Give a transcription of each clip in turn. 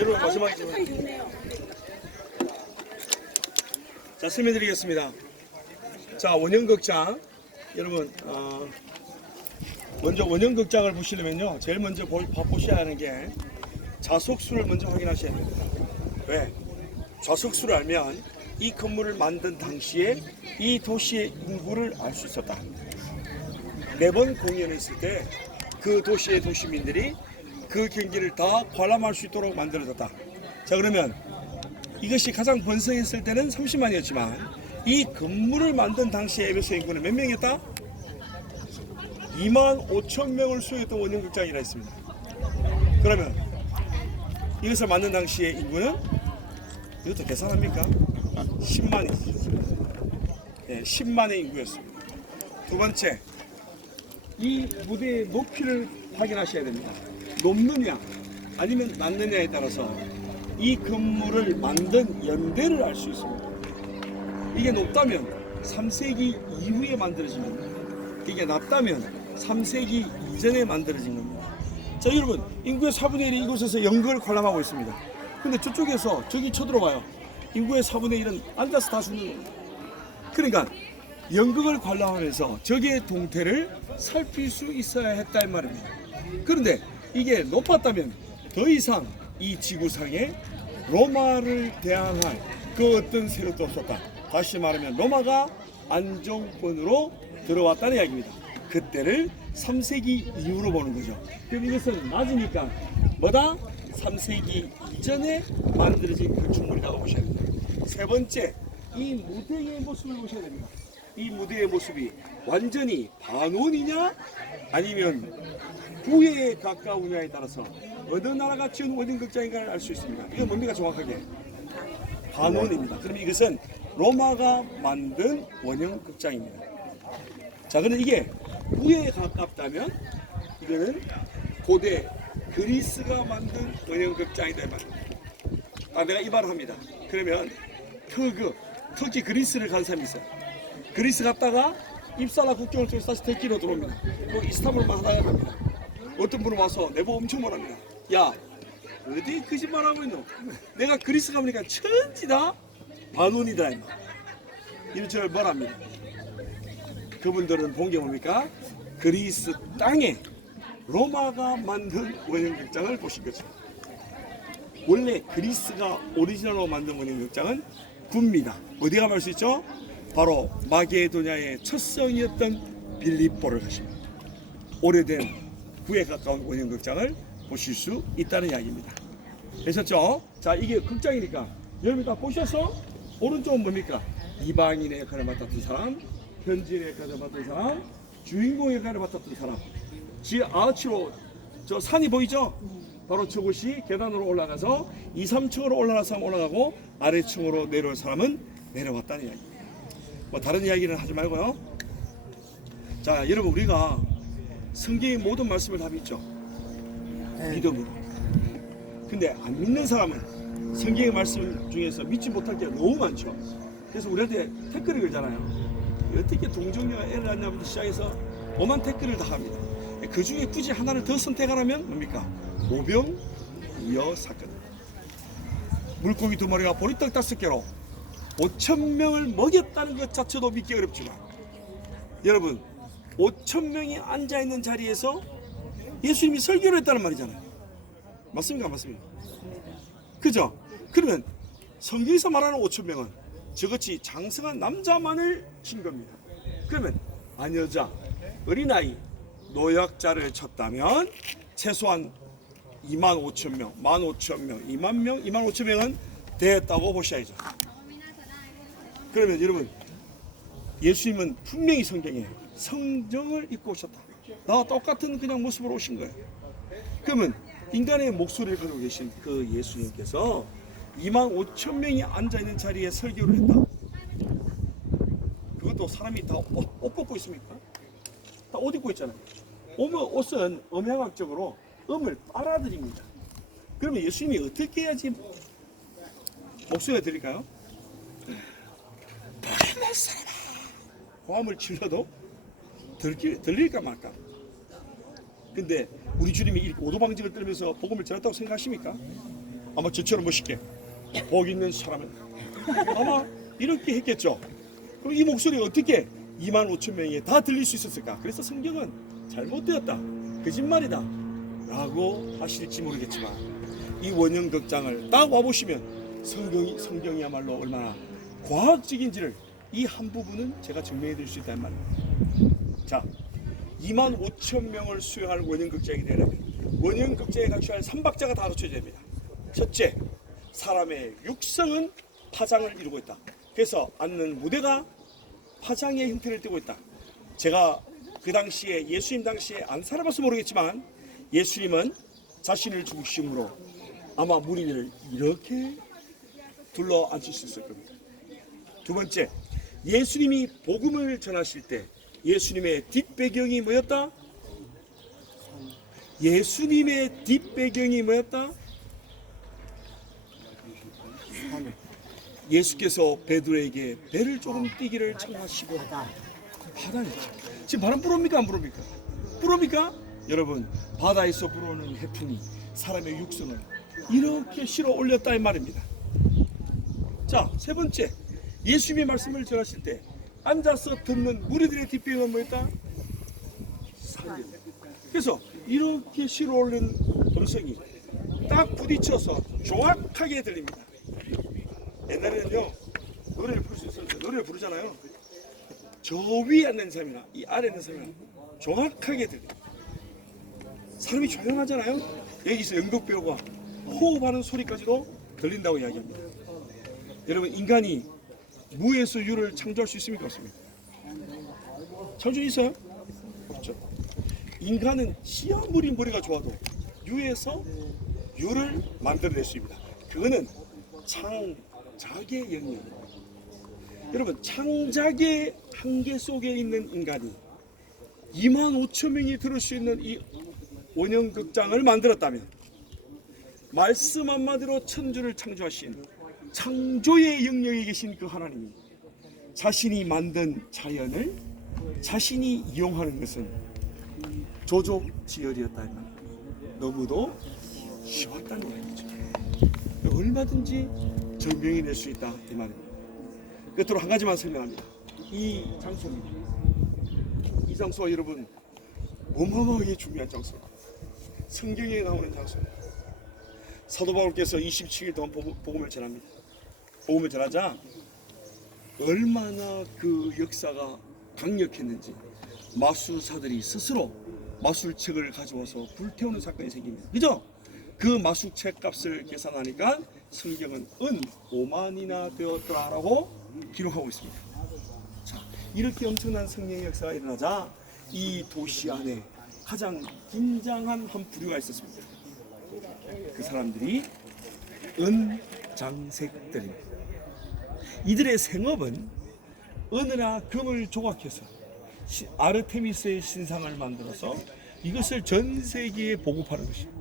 여러분 마지막에 자 설명드리겠습니다. 자 원형극장 여러분 먼저 원형극장을 보시려면요 제일 먼저 보셔야 하는 게 좌석수를 먼저 확인하셔야 됩니다. 왜? 좌석수를 알면 이 건물을 만든 당시에 이 도시의 인구를 알 수 있었다. 매번 공연했을 때 그 도시의 도시민들이 그 경기를 다 관람할 수 있도록 만들어졌다. 자 그러면 이것이 가장 번성했을 때는 30만이었지만 이 건물을 만든 당시의 에베소 인구는 몇 명이었다? 2만 5천 명을 수용했던 원형극장이라 했습니다. 그러면 이것을 만든 당시의 인구는 이것도 계산합니까? 10만이죠. 네, 10만의 인구였습니다. 두 번째, 이 무대의 높이를 확인하셔야 됩니다. 높느냐 아니면 낮느냐에 따라서 이 건물을 만든 연대를 알 수 있습니다. 이게 높다면 3세기 이후에 만들어진 겁니다. 이게 낮다면 3세기 이전에 만들어진 겁니다. 자 여러분 인구의 4분의 1이 이곳에서 연극을 관람하고 있습니다. 근데 저쪽에서 저기 쳐들어봐요. 인구의 4분의 1은 앉아서 다 죽는 겁니다. 그러니까 연극을 관람하면서 저기의 동태를 살필 수 있어야 했다 이 말입니다. 그런데 이게 높았다면 더 이상 이 지구상에 로마를 대항할 그 어떤 세력도 없었다. 다시 말하면 로마가 안정권으로 들어왔다는 이야기입니다. 그때를 3세기 이후로 보는 거죠. 그럼 이것은 낮으니까 뭐다? 3세기 이전에 만들어진 건축물이라고 보셔야 됩니다. 세 번째, 이 무대의 모습을 보셔야 됩니다. 이 무대의 모습이 완전히 반원이냐 아니면 부에 가까우냐에 따라서 어느 나라가 지은 원형극장인가를 알 수 있습니다. 이건 뭡니까 정확하게? 반원입니다. 그럼 이것은 로마가 만든 원형극장입니다. 자, 그런데 이게 부에 가깝다면 이거는 고대 그리스가 만든 원형극장이다 말입니다. 내가 이 말을 합니다. 그러면 터키 그리스를 간 사람이 있어요. 그리스 갔다가 입사나 국경을 통해서 다시 터키로 들어옵니다. 또 이스탄불만 하다가 갑니다. 어떤 분은 와서 내보고 엄청 말합니다. 야 어디 거짓말하고 있노? 내가 그리스 가보니까 천지다 반원이다 임마. 이런 저를 말합니다. 그분들은 본 게 뭡니까? 그리스 땅에 로마가 만든 원형극장을 보신 거죠. 원래 그리스가 오리지널로 만든 원형극장은 구입니다. 어디 가면 알 수 있죠? 바로 마게도냐의 첫 성이었던 빌립보를 가십니다. 오래된 구에 가까운 원형극장을 보실 수 있다는 이야기입니다. 되셨죠? 자, 이게 극장이니까 여러분 다 보셨어? 오른쪽은 뭡니까? 이방인의 역할을 맡았던 사람, 현지인의 역할을 맡았던 사람, 주인공의 역할을 맡았던 사람. 아치로 저 산이 보이죠? 바로 저곳이 계단으로 올라가서 2, 3층으로 올라갈 사람 올라가고 아래층으로 내려올 사람은 내려왔다는 이야기입니다. 뭐 다른 이야기는 하지 말고요. 자, 여러분 우리가 성경의 모든 말씀을 다 믿죠? 믿음으로. 근데 안 믿는 사람은 성경의 말씀 중에서 믿지 못할 게 너무 많죠. 그래서 우리한테 댓글을 걸잖아요. 어떻게 동정녀가 애를 낳냐부터 시작해서 오만 댓글을 다 합니다. 그 중에 굳이 하나를 더 선택하라면 뭡니까? 오병이어 사건. 물고기 2마리가 보리떡 5개로 5,000명을 먹였다는 것 자체도 믿기 어렵지만 여러분 5,000명이 앉아있는 자리에서 예수님이 설교를 했다는 말이잖아요. 맞습니까? 맞습니까? 그죠? 그러면 성경에서 말하는 5,000명은 저같이 장성한 남자만을 친 겁니다. 그러면 아녀자, 어린아이, 노약자를 쳤다면 최소한 25,000명, 15,000명, 20,000명, 25,000명은 됐다고 보셔야죠. 그러면 여러분 예수님은 분명히 성경에 성정을 입고 오셨다. 나와 똑같은 그냥 모습으로 오신 거예요. 그러면 인간의 목소리를 가지고 계신 그 예수님께서 25,000명이 앉아있는 자리에 설교를 했다. 그것도 사람이 다 옷 벗고 있습니까? 다 옷 입고 있잖아요. 옷은 음향학적으로 음을 빨아들입니다. 그러면 예수님이 어떻게 해야지 목소리가 들릴까요? 바람을 쐬라. 고함을 질러도 들릴까 말까. 근데 우리 주님이 이렇게 오도방정을 떨면서 복음을 전했다고 생각하십니까? 아마 저처럼 멋있게 복 있는 사람은 아마 이렇게 했겠죠. 그럼 이 목소리가 어떻게 2만 5천 명에 다 들릴 수 있었을까? 그래서 성경은 잘못되었다, 거짓말이다 라고 하실지 모르겠지만 이 원형극장을 딱 와보시면 성경이야말로 얼마나 과학적인지를 이 한 부분은 제가 증명해 드릴 수 있다는 말입니다. 자, 2만 5천 명을 수용할 원형극장이 되려면 원형극장에 갖춰야 할 3박자가 다 갖춰져야 됩니다. 첫째, 사람의 육성은 파장을 이루고 있다. 그래서 앉는 무대가 파장의 형태를 띠고 있다. 제가 그 당시에 예수님 당시에 안 살아봐서 모르겠지만 예수님은 자신을 중심으로 아마 무리들을 이렇게 둘러 앉힐 수 있을 겁니다. 두 번째, 예수님이 복음을 전하실 때 예수님의 뒷배경이 뭐였다? 예수님의 뒷배경이 뭐였다? 예수께서 베드로에게 배를 조금 띄기를 청하시고 바다에 지금 바람 불어옵니까 안 불어옵니까? 불어옵니까? 여러분, 바다에서 불어오는 해풍이 사람의 육성을 이렇게 실어 올렸다 이 말입니다. 자, 세 번째, 예수님의 말씀을 전하실 때 앉아서 듣는 무리들의 뒷배경은 뭐였다? 그래서 이렇게 실어 올린 음성이 딱 부딪혀서 정확하게 들립니다. 옛날에는요 노래를 부를 수 있었는데 노래를 부르잖아요. 저 위에 앉는 사람이나 이 아래에 있는 사람이나 정확하게 들립니다. 사람이 조용하잖아요. 여기서 연극 배우가 호흡하는 소리까지도 들린다고 이야기합니다. 여러분, 인간이 무에서 유를 창조할 수 있습니까? 없습니까? 창조 있어요? 없죠. 인간은 아무리 머리가 좋아도 유에서 유를 만들어낼 수 있습니다. 그거는 창작의 영역입니다. 여러분, 창작의 한계 속에 있는 인간이 2만 5천 명이 들을 수 있는 이 원형극장을 만들었다면 말씀 한마디로 천주를 창조하신 창조의 영역에 계신 그 하나님이 자신이 만든 자연을 자신이 이용하는 것은 조족지열이었다. 너무도 쉬웠다는 이야기죠. 얼마든지 증명이 될 수 있다 이 말입니다. 끝으로 한 가지만 설명합니다. 이 장소입니다. 이 장소가 여러분 어마어마하게 중요한 장소입니다. 성경에 나오는 장소입니다. 사도 바울께서 27일 동안 복음을 전합니다. 복음을 전하자 얼마나 그 역사가 강력했는지 마술사들이 스스로 마술책을 가져와서 불태우는 사건이 생깁니다. 그죠? 그 마술책 값을 계산하니까 성경은 은 5만이나 되었더라라고 기록하고 있습니다. 자, 이렇게 엄청난 성령의 역사가 일어나자 이 도시 안에 가장 긴장한 한 부류가 있었습니다. 그 사람들이 은장색들입니다. 이들의 생업은 은이나 금을 조각해서 아르테미스의 신상을 만들어서 이것을 전 세계에 보급하는 것입니다.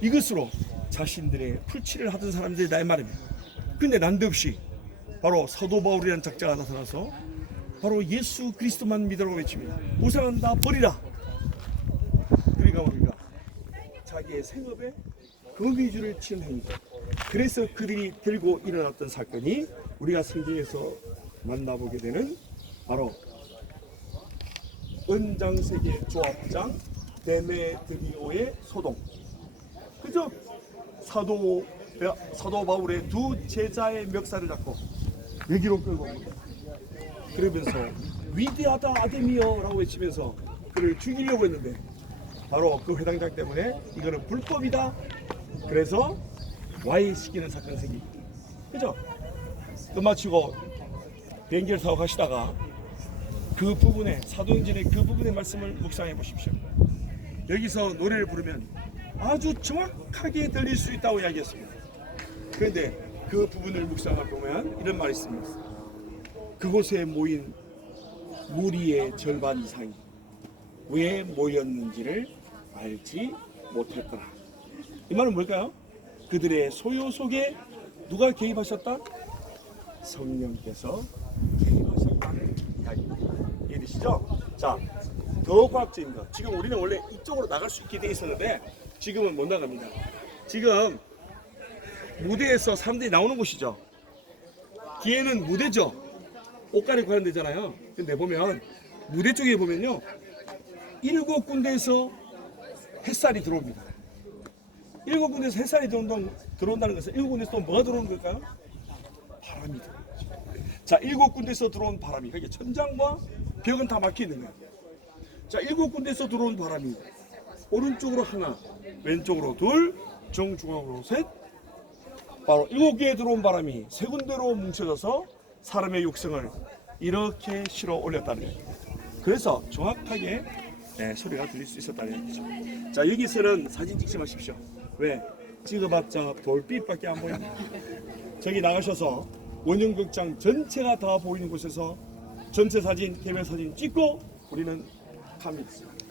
이것으로 자신들의 풀칠을 하던 사람들이다 이 말입니다. 근데 난데없이 바로 사도 바울이라는 작자가 나타나서 바로 예수 그리스도만 믿으라고 외칩니다. 우상은 다 버리라. 그러니까 뭡니까? 자기의 생업에 거미줄을 치는 행위. 그래서 그들이 들고 일어났던 사건이 우리가 성경에서 만나보게 되는 바로 은장색의 조합장 데메드리오의 소동. 그죠? 사도 바울의 두 제자의 멱살을 잡고 여기로 끌고 옵니다. 그러면서 위대하다 아데미어라고 외치면서 그를 죽이려고 했는데 바로 그 회당장 때문에 이거는 불법이다. 그래서 와해시키는 사건이 생깁니다. 그죠? 끝마치고 비행기를 타고 가시다가 그 부분에 사도행전의 그 부분의 말씀을 묵상해 보십시오. 여기서 노래를 부르면 아주 정확하게 들릴 수 있다고 이야기했습니다. 그런데 그 부분을 묵상해 보면 이런 말이 있습니다. 그곳에 모인 무리의 절반 이상이 왜 모였는지를 알지 못했더라. 이 말은 뭘까요? 그들의 소요 속에 누가 개입하셨다? 성령께서 개입하셨다는 이야기입니다. 이해되시죠? 자, 더 과학적인 것. 지금 우리는 원래 이쪽으로 나갈 수 있게 돼 있었는데 지금은 못 나갑니다. 지금 무대에서 사람들이 나오는 곳이죠. 뒤에는 무대죠. 옷 갈아입고 하는 데잖아요. 근데 보면 무대 쪽에 보면요, 7군데에서 햇살이 들어옵니다. 7군데에서 햇살이 들어온다는 것은 7군데에서 또 뭐가 들어오는 걸까요? 바람이 들어오는 거죠. 자, 7군데에서 들어온 바람이, 그러니까 천장과 벽은 다 막혀 있는 거예요. 자, 7군데에서 들어온 바람이 오른쪽으로 하나, 왼쪽으로 둘, 정중앙으로 셋, 바로 7개에 들어온 바람이 3군데로 뭉쳐져서 사람의 육성을 이렇게 실어 올렸다는 거예요. 그래서 정확하게 소리가 들릴 수 있었다는 얘기죠. 자, 여기서는 사진 찍지 마십시오. 왜? 찍어봤자 볼빛밖에 안 보입니다. 저기 나가셔서 원형극장 전체가 다 보이는 곳에서 전체 사진, 개별 사진 찍고 우리는 갑니다.